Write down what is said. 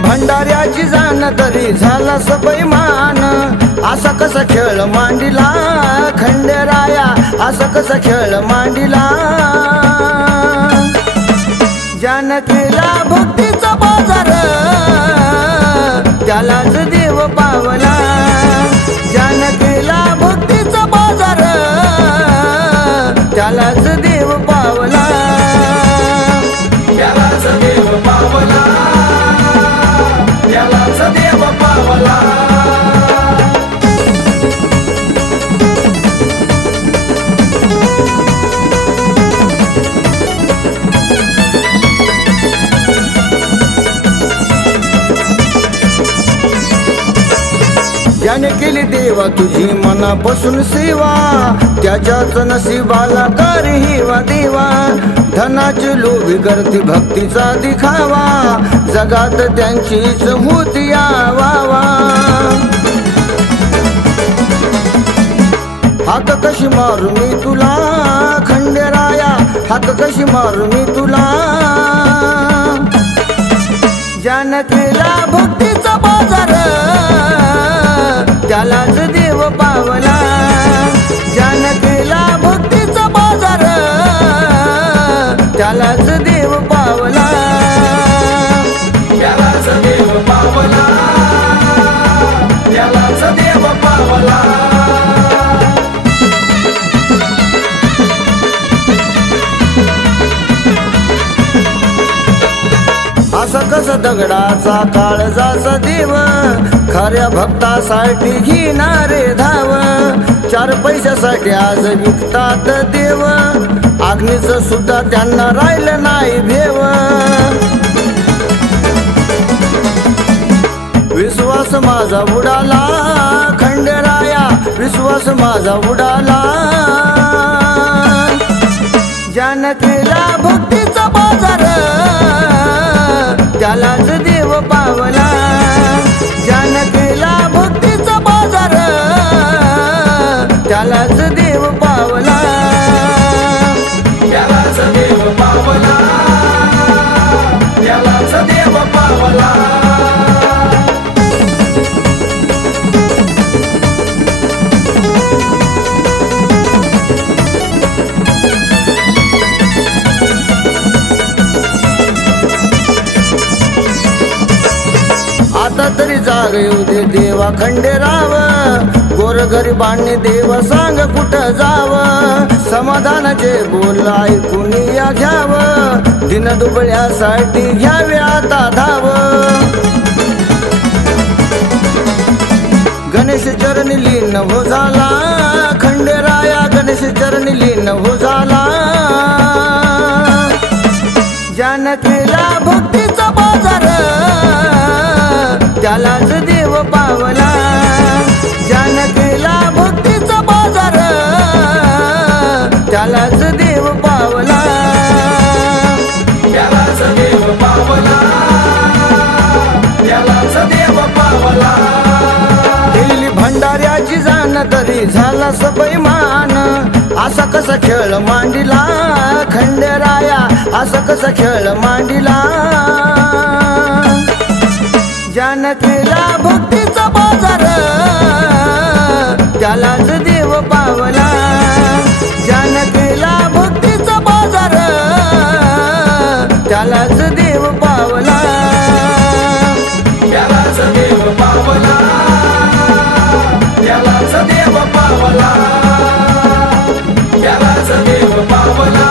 भंडाऱ्याची जाण तरी झाला सबैमान, असा कसा खेळ मांडिला खंडेराया, असा कसा खेळ मांडिला। जानकीला भक्तीचा बाजार, त्यालाच देव पावला। जानकीला भक्तीचा बाजार, त्यालाच देव पावला। त्यालाच देव पावला, त्यालाच देव पावला। ज्याने केली देवा तुझी मनापासून सेवा, त्याच्याच नशिबाला कर हिवा देवा। धनाची लोभी करती भक्तीचा दिखावा, जगात त्यांचीच होती आवावा। हाक कशी मारू मी तुला खंडेराया, हाक कशी मारू मी तुला। जानकीला भक्तीचा बाजार, त्यालाच देव पावला। जानकीला भक्तीचा बाजार, त्यालाच देव पावला। त्यालाच देव पावला, त्यालाच देव पावला। असा कसा दगडाचा काळजाचा देव, खऱ्या भक्तासाठी घेणारे धाव। चार पैशासाठी आज विकतात देव, अग्नीचं सुद्धा त्यांना राहिलं नाही भेव। विश्वास माझा उडाला खंडेराया, विश्वास माझा उडाला। जानकीला भक्तीचा बाजार, त्यालाच देव पावला। जानकीला भक्तीचा बाजार, त्यालाच देव पावला। त्यालाच देव पावला, त्यालाच देव पावला। आता तरी जाग येऊ दे देवा खंडेराव, गोरगरिबांनी देव सांग कुठं जाव। समाधानाचे बोल ऐकून या घ्याव, दिनदुबळ्यासाठी घ्यावे आता धाव। गणेश चरणी लीन हो झाला खंडेराया, गणेश चरणी लीन हो झाला। जानकीला भक्तीचा बाजार, त्यालाच देव पावला। जानकीला भक्तीचा बाजार, त्यालाच देव पावला। त्यालाच देव पावला, त्यालाच देव पावला। केली भंडाऱ्याची जाण तरी झाला सबैमान, असा कसा खेळ मांडिला खंडेराया, असा कसा खेळ मांडिला। जानकीला भक्तीचा बाजार, त्यालाच देव पावला। जानकीला भक्तीचा बाजार, त्यालाच देव पावला। त्यालाच देव पावला, त्यालाच देव पावला। त्यालाच देव पावला।